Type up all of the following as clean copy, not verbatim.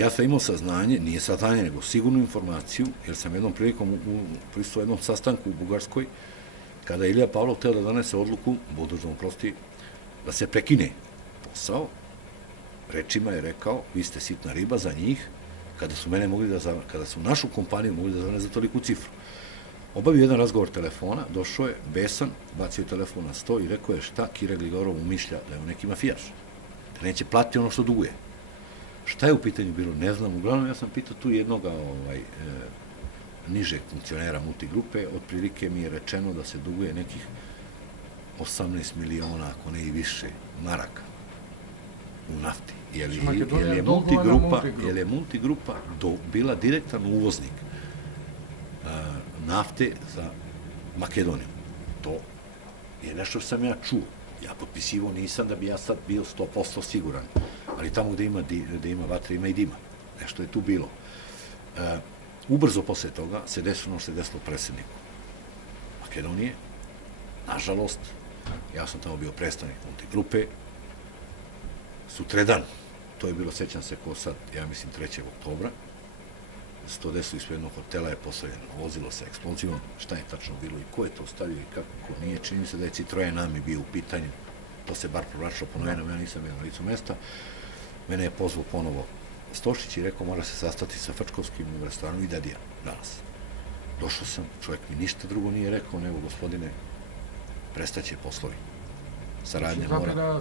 Ja sam imao saznanje, nije saznanje, nego sigurnu informaciju, jer sam jednom prilikom prisutovao jednom sastanku u Bugarskoj, kada je Ilija Pavlov hteo da donese odluku, Buduž da mu prosti, da se prekine posao, rečima je rekao, vi ste sitna riba za njih, kada su našu kompaniju mogli da zavane za toliku cifru. Obavio jedan razgovor telefona, došao je, besan, bacio je telefon na sto i rekao je šta Kira Gligorov umišlja da je on neki mafijaš, da neće platiti ono što duguje. Šta je u pitanju bilo, ne znam, uglavnom ja sam pitao tu jednoga nižeg funkcionera multigrupe, otprilike mi je rečeno da se duguje nekih 18 miliona, ako ne i više, maraka u nafti. Jer je multigrupa bila direktan uvoznik nafte za Makedoniju. To je nešto što sam ja čuo. Ja potpisivo nisam da bi ja sad bio 100% siguran, ali tamo gde ima vatre, ima i dima. Nešto je tu bilo. Ubrzo posle toga se desilo ono što se desilo predsjedniku Makedonije. Nažalost, ja sam tamo bio predstavnik multigrupe. Sutredan, to je bilo, sećam se ko sad, ja mislim 3. oktobra, 110 ispred jednog hotela je postavljeno vozilo sa eksplozivom, šta je tačno bilo i ko je to stavio i kako nije, čini mi se da je Citroen Ami bio u pitanju, to se bar provlačilo po novinama, ja nisam bio na licu mesta, mene je pozvao ponovo Stošić i rekao mora se sastati sa Frčkovskim u restoranu i Dadija danas. Došao sam, čovjek mi ništa drugo nije rekao, nego gospodine, prestaće poslovi. Saradnja mora...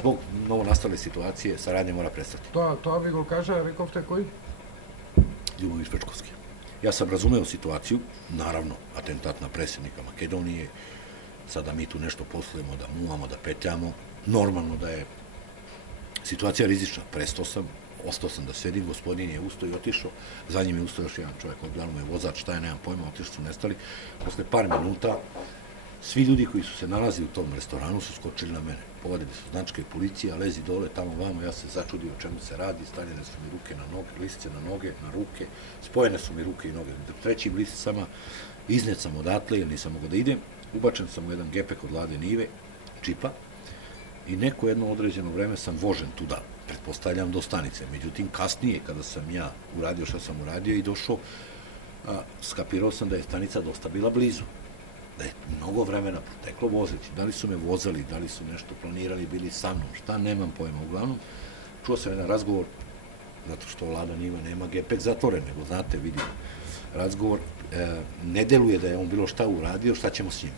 Zbog novo nastale situacije, saradnja mora prestati. To vi go kaže, rekao ste koji? Ljubović Frčkovski. Ja sam razumeo situaciju, naravno, atentat na predsjednika Makedonije, sada mi tu nešto poslujemo, da muvamo, da petljamo, normalno da je situacija rizična. Prestao sam, ostao sam da sedim, gospodin je ustao i otišao, za njim je ustao još jedan čovjek, uglavnom je vozač, šta je, nemam pojma, otišli su nestali. Posle par minuta, svi ljudi koji su se nalazili u tom restoranu su skočili na mene. Povadili su značke policija, lezi dole, tamo vamo, ja se začudio o čemu se radi, stavljene su mi ruke na noge, lisice na noge, na ruke, spojene su mi ruke i noge trećim lisicama, iznet sam odatle jer nisam mogao da idem, ubačen sam u jedan gepek od Lade Nive, džipa, i neko jedno određeno vreme sam vožen tuda, pretpostavljam do stanice. Međutim, kasnije, kada sam ja uradio što sam uradio i došao, skapirao sam da je stanica dosta bila blizu, da je mnogo vremena proteklo vozeći. Da li su me vozali, da li su nešto planirali, bili sa mnom, šta, nemam pojma. Uglavnom, čuo sam jedan razgovor, zato što Lada Niva nema gepek zatvoren, nego znate, vidim, razgovor ne deluje da je on bilo šta uradio, šta ćemo s njim.